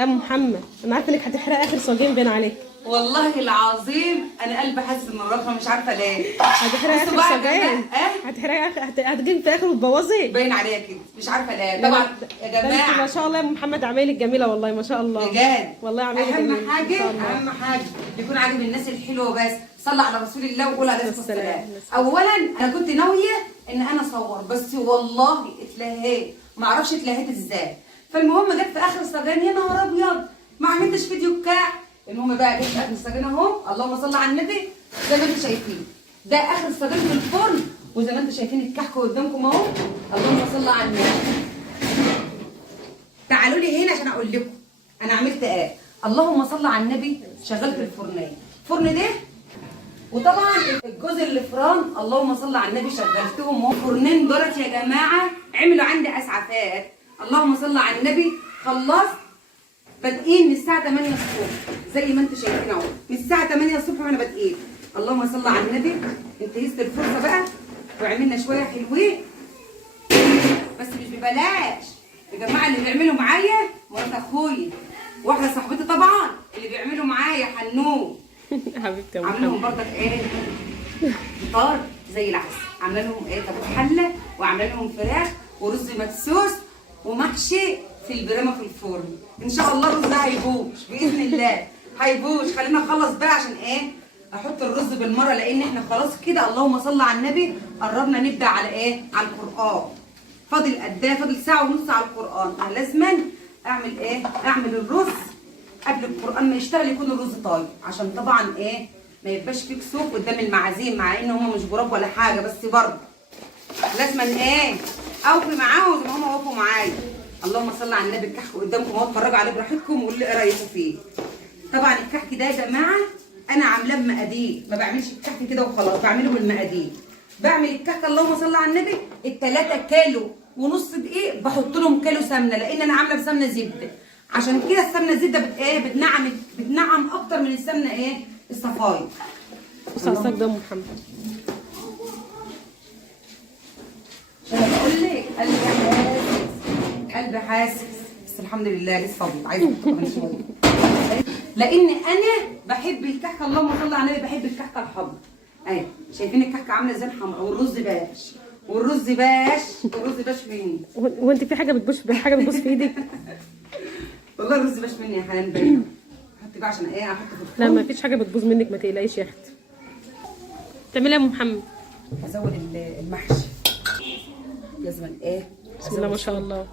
يا ام محمد انا عارفه انك هتحرق اخر صاجين بين عليك. والله العظيم انا قلبي حاسس ان الرقم مش عارفه ليه. هتحرق اخر بصوا بقى يا صاجين. جماعة، هتحرق هتجيب في اخر وتبوظي. باين عليا كده مش عارفه ليه طبعا يا ده انت جماعه. ما شاء الله يا ام محمد عمايلك جميله والله ما شاء الله. بجد والله عمايلك جميله اهم حاجه اهم حاجه يكون عاجب الناس الحلوه بس. صلى على رسول الله وقول عليه الصلاه والسلام. اولا انا كنت ناويه ان انا اصور بس والله اتلهيت ما اعرفش اتلهيت ازاي. فالمهم جت في اخر الصاجين يا نهار ابيض ما عملتش فيديو كاع. المهم بقى جت في اخر الصاجين اهو اللهم صل على النبي زي ما انتم شايفين ده اخر الصاجين في الفرن وزي ما انتم شايفين الكحك قدامكم اهو اللهم صل على النبي. تعالوا لي هنا عشان اقول لكم انا عملت ايه. اللهم صل على النبي شغلت الفرنيه الفرن ده وطبعا الجزء اللي فران اللهم صل على النبي شغلتهم اهو. الفرنين دولت يا جماعه عملوا عندي اسعافات اللهم صل على النبي. خلصت بادئين من الساعه 8 الصبح زي ما انتم شايفين اهو من الساعه 8 الصبح وانا بادئين. اللهم صل على النبي. انتهزت الفرصه بقى وعملنا شويه حلوين بس مش ببلاش يا جماعه. اللي بيعملوا معايا مرات اخويا واحده صاحبتي طبعا اللي بيعملوا معايا حنون حبيبتي يا ام عامله لهم محمد. برضك ايه فطار زي العسل. عامله لهم ايه كباب حله وعامله لهم فراخ ورز مدسوس ومحشي في البرامه في الفرن. ان شاء الله الرز ده هيبوش باذن الله هيبوش. خلينا نخلص بقى عشان ايه احط الرز بالمره لان احنا خلاص كده اللهم صل على النبي قربنا نبدا على ايه على القران. فاضل قد ايه فاضل ساعه ونص على القران. انا لازما اعمل ايه اعمل الرز قبل القران ما يشتغل يكون الرز طايب عشان طبعا ايه ما يبقاش فيه كسوف قدام المعازيم مع ان هم مش غراب ولا حاجه بس برضه لازما ايه اوفي معاهم زي ما هم وقفوا معايا. اللهم صل على النبي. الكحك قدامكم اهو اتفرجوا عليه براحتكم وقولوا لي ايه رايكم فيه. طبعا الكحك ده يا جماعه انا عاملاه بمقادير ما بعملش الكحك كده وخلاص بعمله بالمقادير. بعمل الكحك اللهم صل على النبي ال3 كيلو ونص دقيق بحط لهم كيلو سمنه لان انا عامله بسمنه زبده عشان كده السمنه الزبده بتنعم اكتر من السمنه ايه الصفاير. بص على الصاج ده يا ام محمد. انا بقول لك قلبي حاسس بس الحمد لله لسه فاضي عايزه كمان شويه لان انا بحب الكحكه اللهم صل على النبي بحب الكحكه الحمراء. اهي شايفين الكحكه عامله ازاي الحمراء والرز باش والرز باش مني. وانت في حاجه بتبوش في ايدك؟ والله الرز باش مني يا حنان باين. حط بقى عشان ايه احط في الفرن. لا ما فيش حاجه بتبوظ منك ما تقلقيش يا اختي. تعملي يا ام محمد؟ ازود المحشي لازم ايه بسم الله ما شاء الله.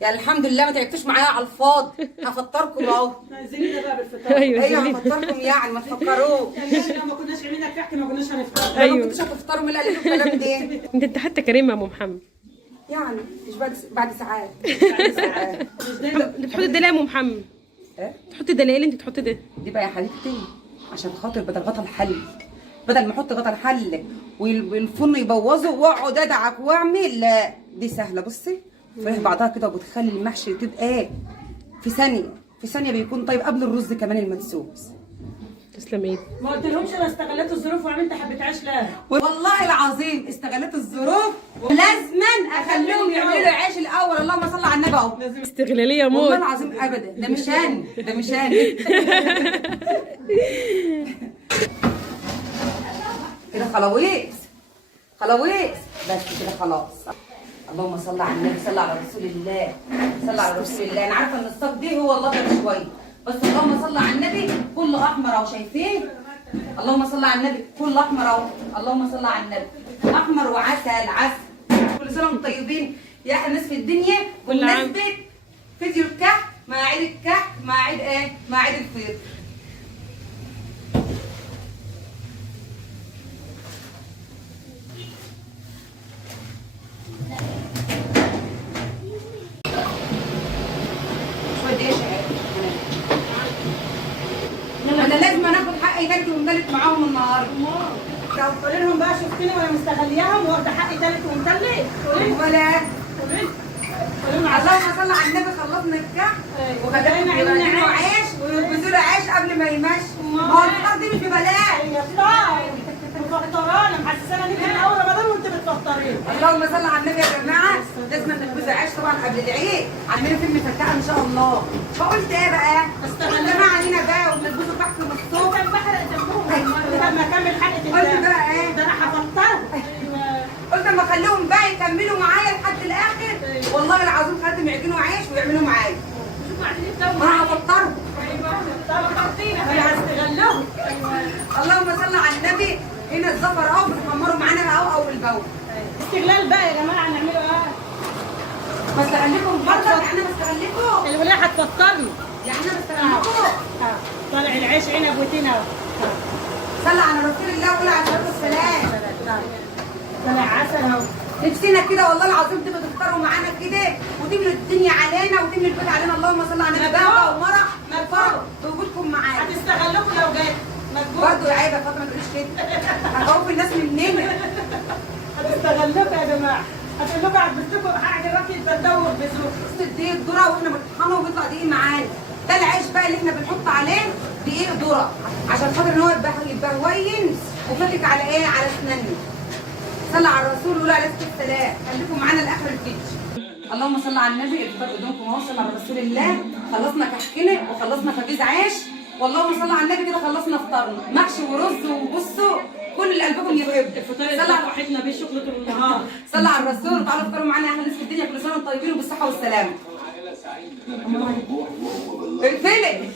يعني الحمد لله ما تعبتوش معايا على الفاضي. هفطركم اهو. عايزين ده بقى بالفطار. ايوه هفطركم يعني ما تفكروش. يعني لو ما كناش عملنا كحك ما كناش هنفطر. لو ما كنتوش هتفطروا من اللي قال لكم الكلام ده. انت حتى كريمه يا ام محمد. يعني مش بعد ساعات. بتحطي الدلع يا ام محمد؟ ايه؟ تحطي الدلع اللي انت بتحطي ده؟ دي بقى يا حبيبتي عشان خاطر بدل غطا الحل بدل ما احط غطا الحل والفرن يبوظه واقعد ادعك واعمل لا دي سهله. بصي فيه بعضها كده وبتخلي المحشي تبقى ايه في ثانيه بيكون طيب قبل الرز كمان المدسوس. تسلم ايدك. ما قلتلهمش انا استغلت الظروف وعملت حبه عيش لا. والله العظيم استغلت الظروف ولازما اخليهم يعملوا لي عيش الاول. اللهم صل على النبي اهو. استغلاليه موت. والله العظيم ابدا ده مش انا كده خلاويص بس كده خلاص. اللهم صل على النبي صل على رسول الله انا عارفه ان الصاج دي هو الابيض شويه بس اللهم صل على النبي كله احمر اهو شايفين. اللهم صل على النبي كله احمر اهو. اللهم صل على النبي احمر وعسل. كل سنه وانتم طيبين يا احلى ناس في الدنيا. بمناسبه فيديو الكحك مع عيد الكحك مع عيد ايه مع عيد الفطر. انا لازم اخد حقي تالت ومتلت معاهم النهارده. قولي لهم بقى شفتني وانا مستغلياهم واخده حقي تالت ومتلت. قولي لهم اللهم صل على النبي خلصنا الكحك وخدنا عيننا عيش ويلبسوا له عيش قبل ما يمشوا. ما هو الفطار دي مش ببلاش. هي فطار مفطرانه محسسانه انك من اول رمضان وانت بتفطري. مفطرين. اللهم صل على النبي يا جماعه، لازم نخبز عيش طبعا قبل العيد، عندنا فيلم فتاة ان شاء الله. فقلت ايه بقى؟ قلت يا جماعه علينا بقى وبنخبزوا تحت من الصبح. كان بحرق دمهم لما اكمل حلقه قلت بقى ايه؟ ده انا هفطرهم. قلت اما اخليهم بقى يكملوا معايا لحد الاخر، والله العظيم خدتهم يعجنوا عيش ويعملوا معايا. ما انا هفطرهم. انا هستغلهم. اللهم صل على النبي. هنا الزفر اهو بتحمروا معانا بقى اهو اول باول. استغلال بقى يا جماعه هنعمله ايه؟ ما استغلكم برضك، يعني انا بستغلكم، الولايه هتفطرني. يعني انا بستغلكم. طالع العيش عنب وتين اهو. صلى على رسول الله وقول عليه الصلاه والسلام. طالع عسل اهو. نفسنا كده والله العظيم تبقوا تفطروا معانا كده وتملوا الدنيا علينا وتملوا البيت علينا. اللهم صل على النبي. بقى ومرح نفرح بوجودكم معانا. هتستغلكم لو جيت. برضه يا عيبه فاطمه ما تقوليش كده، هخوف الناس مننا. هتستغلكم يا جماعه. هتقول لكم عجبتكم قاعد الراجل يتدور بذوق. دقيق ذره واحنا بنطحنه وبيطلع دقيق معانا. ده العيش بقى اللي احنا بنحط عليه دقيق ذره عشان خاطر ان هو يبقى هوين وفاتك على ايه؟ على اسناننا. صلى على الرسول وقولوا عليه الصلاه والسلام. خليكم معانا لاخر الفيديو. اللهم صل على النبي. الفطار قدامكم اهو. صلى على رسول الله. خلصنا كحكنه وخلصنا خبيز عيش، واللهم صل على النبي كده خلصنا فطارنا محشي ورز. وبصوا كل اللي قلبكم يحب. الفطار اللي راحتنا بيه شغل طول النهار. صلى على الرسول. تعالوا افطروا معانا يا اهل نصف الدنيا. كل سنه وانتم طيبين وبالصحه والسلامه. اقفلي.